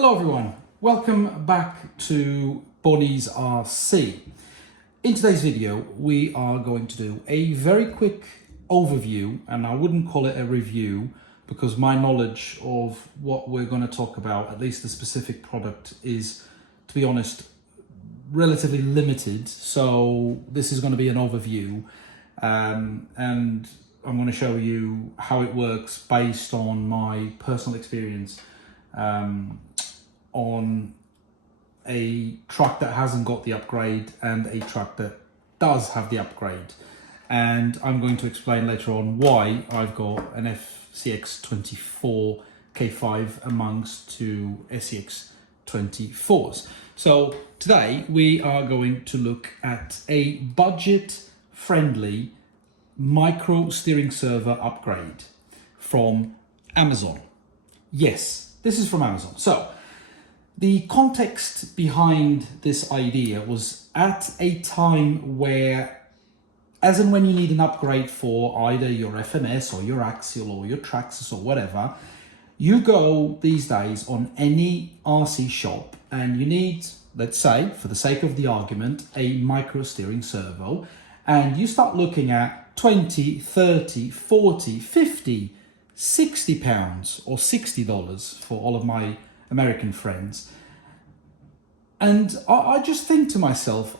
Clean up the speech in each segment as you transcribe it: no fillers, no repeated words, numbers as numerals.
Hello everyone, welcome back to Bonnie's RC. In today's video we are going to do a very quick overview, and I wouldn't call it a review because my knowledge of what we're going to talk about, at least the specific product, is, to be honest, relatively limited. So this is going to be an overview, and I'm going to show you how it works based on my personal experience on a truck that hasn't got the upgrade and a truck that does have the upgrade. And I'm going to explain later on why I've got an FCX24 K5 amongst two SCX 24s. So today we are going to look at a budget-friendly micro steering servo upgrade from Amazon. Yes, this is from Amazon. So the context behind this idea was at a time where, as and when you need an upgrade for either your FMS or your axial or your Traxxas or whatever, you go these days on any RC shop and you need, let's say, for the sake of the argument, a micro steering servo, and you start looking at 20, 30, 40, 50, 60 pounds or $60 for all of my American friends. And I just think to myself,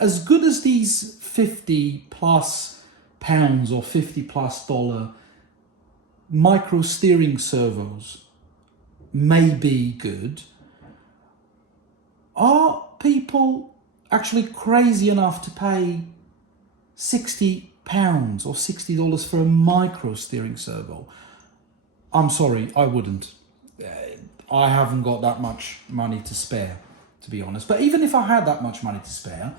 as good as these 50 plus pounds or 50 plus dollar micro steering servos may be good, are people actually crazy enough to pay 60 pounds or $60 for a micro steering servo? I'm sorry, I wouldn't. I haven't got that much money to spare, to be honest. But even if I had that much money to spare,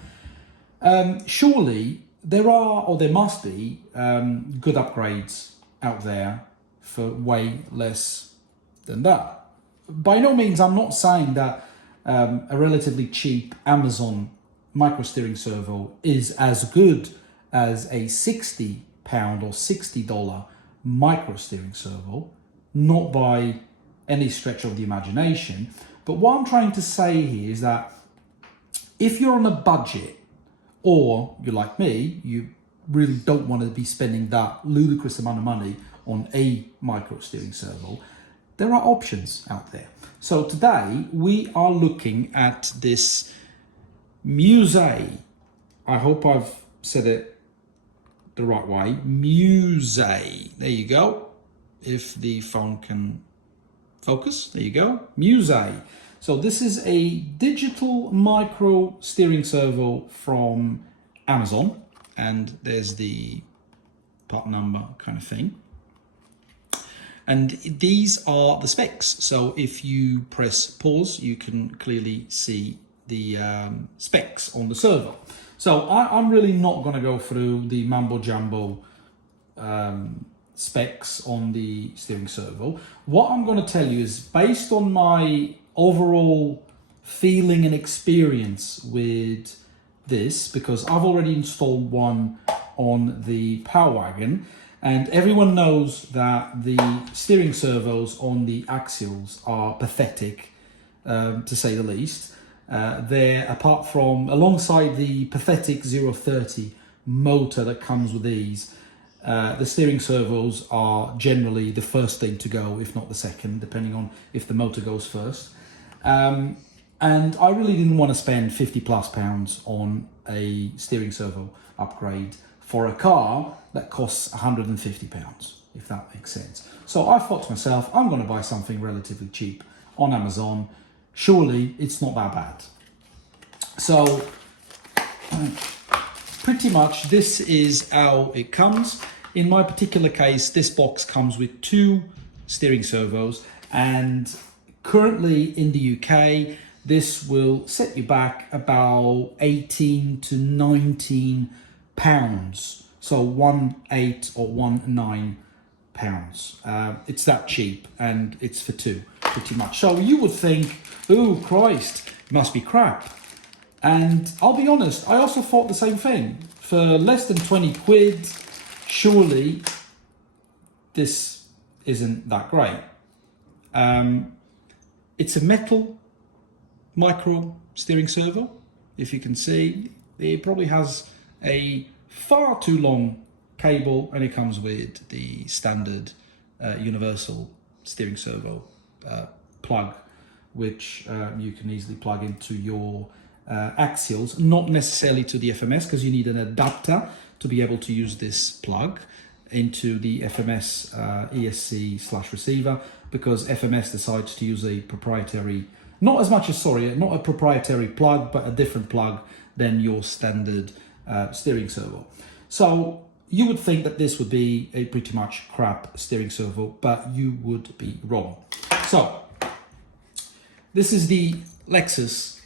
surely there are, or there must be, good upgrades out there for way less than that. By no means, I'm not saying that a relatively cheap Amazon micro steering servo is as good as a £60 or $60 micro steering servo, not by any stretch of the imagination. But what I'm trying to say here is that if you're on a budget, or you're like me, you really don't want to be spending that ludicrous amount of money on a micro steering servo, there are options out there. So today we are looking at this Muse. I hope I've said it the right way. Muse. There you go. If the phone can focus, there you go. Muse. So this is a digital micro steering servo from Amazon, and there's the part number kind of thing. And these are the specs. So if you press pause, you can clearly see the specs on the servo. So I'm really not going to go through the mambo jumbo specs on the steering servo. What I'm going to tell you is based on my overall feeling and experience with this, because I've already installed one on the Power Wagon, and everyone knows that the steering servos on the axials are pathetic, to say the least. They're, apart from, alongside the pathetic 030 motor that comes with these, the steering servos are generally the first thing to go, if not the second, depending on if the motor goes first. And I really didn't want to spend 50 plus pounds on a steering servo upgrade for a car that costs 150 pounds, if that makes sense. So I thought to myself, I'm going to buy something relatively cheap on Amazon. Surely it's not that bad. So pretty much this is how it comes. In my particular case, this box comes with two steering servos, and currently in the UK, this will set you back about 18 to 19 pounds. So 18 or 19 pounds. It's that cheap, and it's for two, pretty much. So you would think, oh Christ, it must be crap. And I'll be honest, I also thought the same thing. For less than 20 quid, surely this isn't that great. It's a metal micro steering servo. If you can see, it probably has a far too long cable, and it comes with the standard universal steering servo plug, which you can easily plug into your axials, not necessarily to the FMS, because you need an adapter to be able to use this plug into the FMS ESC / receiver, because FMS decides to use a proprietary, not a proprietary plug, but a different plug than your standard steering servo. So you would think that this would be a pretty much crap steering servo, but you would be wrong. So this is the Lexus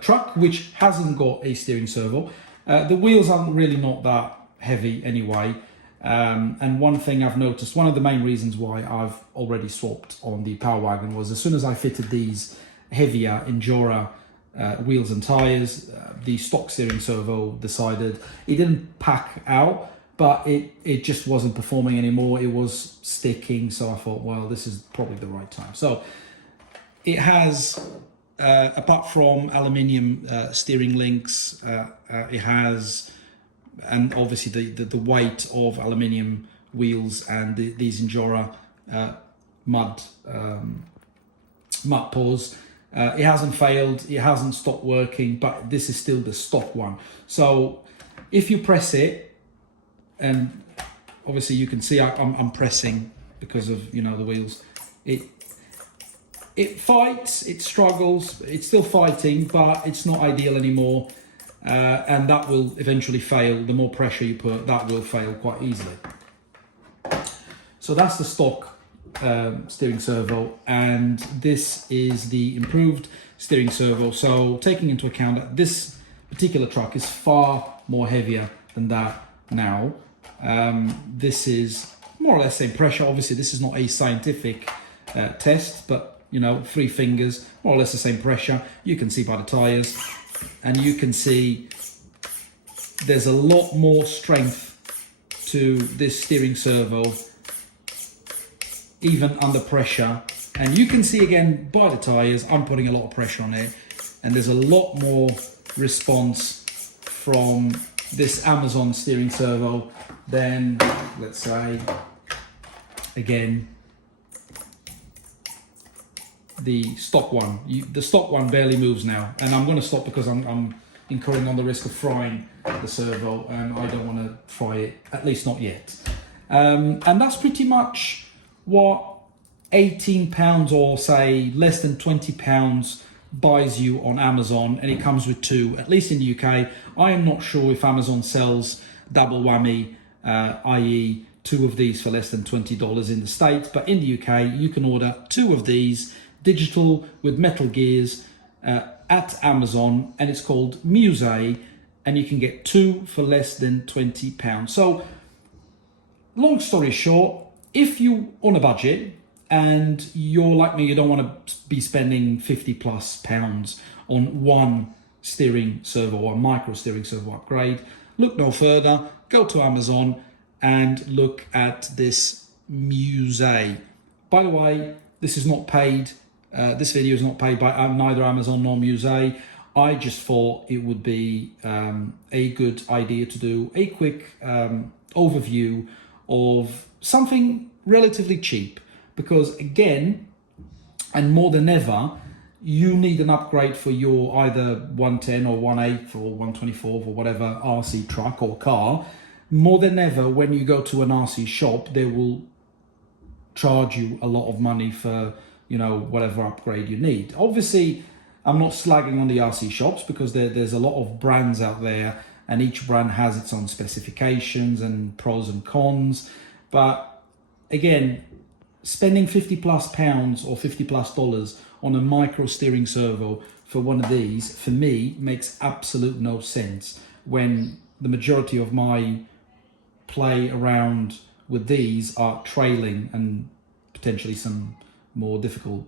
truck, which hasn't got a steering servo. The wheels are really not that heavy anyway. And one thing I've noticed, one of the main reasons why I've already swapped on the Power Wagon was as soon as I fitted these heavier Endura wheels and tires, the stock steering servo decided it didn't pack out, but it just wasn't performing anymore. It was sticking. So I thought, well, this is probably the right time. So it has, apart from aluminium steering links, it has, and obviously the weight of aluminium wheels and these Endura mud paws. It hasn't failed, it hasn't stopped working, but this is still the stock one. So if you press it, and obviously you can see I'm pressing because of, you know, the wheels, it fights, it struggles, it's still fighting, but it's not ideal anymore. And that will eventually fail. The more pressure you put, that will fail quite easily. So that's the stock steering servo, and this is the improved steering servo. So taking into account that this particular truck is far more heavier than that now, this is more or less the same pressure. Obviously this is not a scientific test, but you know, 3 fingers, more or less the same pressure. You can see by the tires, and you can see there's a lot more strength to this steering servo even under pressure. And you can see again by the tires, I'm putting a lot of pressure on it, and there's a lot more response from this Amazon steering servo than, let's say, again, the stock one. The stock one barely moves now, and I'm going to stop because I'm incurring on the risk of frying the servo, and I don't want to fry it, at least not yet. And that's pretty much what £18 or say less than £20 buys you on Amazon, and it comes with 2, at least in the UK. I am not sure if Amazon sells double whammy, i.e. 2 of these for less than $20 in the States, but in the UK you can order 2 of these digital with metal gears at Amazon, and it's called Muse, and you can get 2 for less than £20. So long story short, if you're on a budget and you're like me, you don't want to be spending £50+ on one steering servo or micro steering servo upgrade, look no further, go to Amazon and look at this Muse. By the way, this is not paid. This video is not paid by neither Amazon nor Muse. I just thought it would be a good idea to do a quick overview of something relatively cheap, because again, and more than ever, you need an upgrade for your either 110 or 1.8 or 124 or whatever RC truck or car. More than ever, when you go to an RC shop, they will charge you a lot of money for, you know, whatever upgrade you need. Obviously, I'm not slagging on the RC shops, because there's a lot of brands out there, and each brand has its own specifications and pros and cons. But again, spending £50+ or $50+ on a micro steering servo for one of these, for me, makes absolute no sense, when the majority of my play around with these are trailing and potentially some more difficult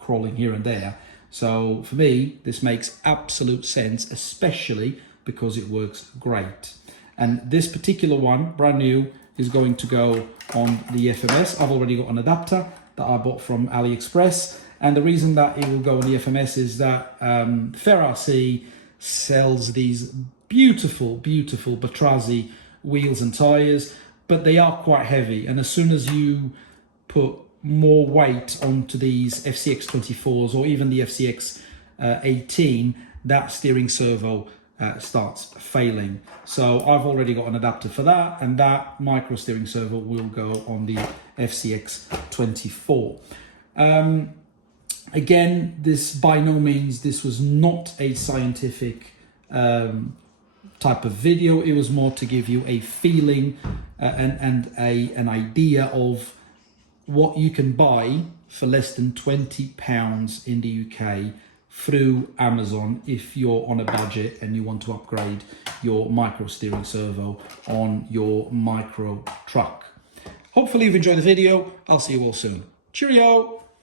crawling here and there. So for me, this makes absolute sense, especially because it works great. And this particular one, brand new, is going to go on the FMS. I've already got an adapter that I bought from AliExpress. And the reason that it will go on the FMS is that Ferrari sells these beautiful, beautiful Batrazi wheels and tires, but they are quite heavy. And as soon as you put more weight onto these FCX 24s or even the FCX 18, that steering servo starts failing. So I've already got an adapter for that, and that micro steering servo will go on the FCX 24. Again, this by no means, this was not a scientific type of video. It was more to give you a feeling and an idea of what you can buy for less than £20 in the UK through Amazon if you're on a budget and you want to upgrade your micro steering servo on your micro truck. Hopefully you've enjoyed the video. I'll see you all soon. Cheerio!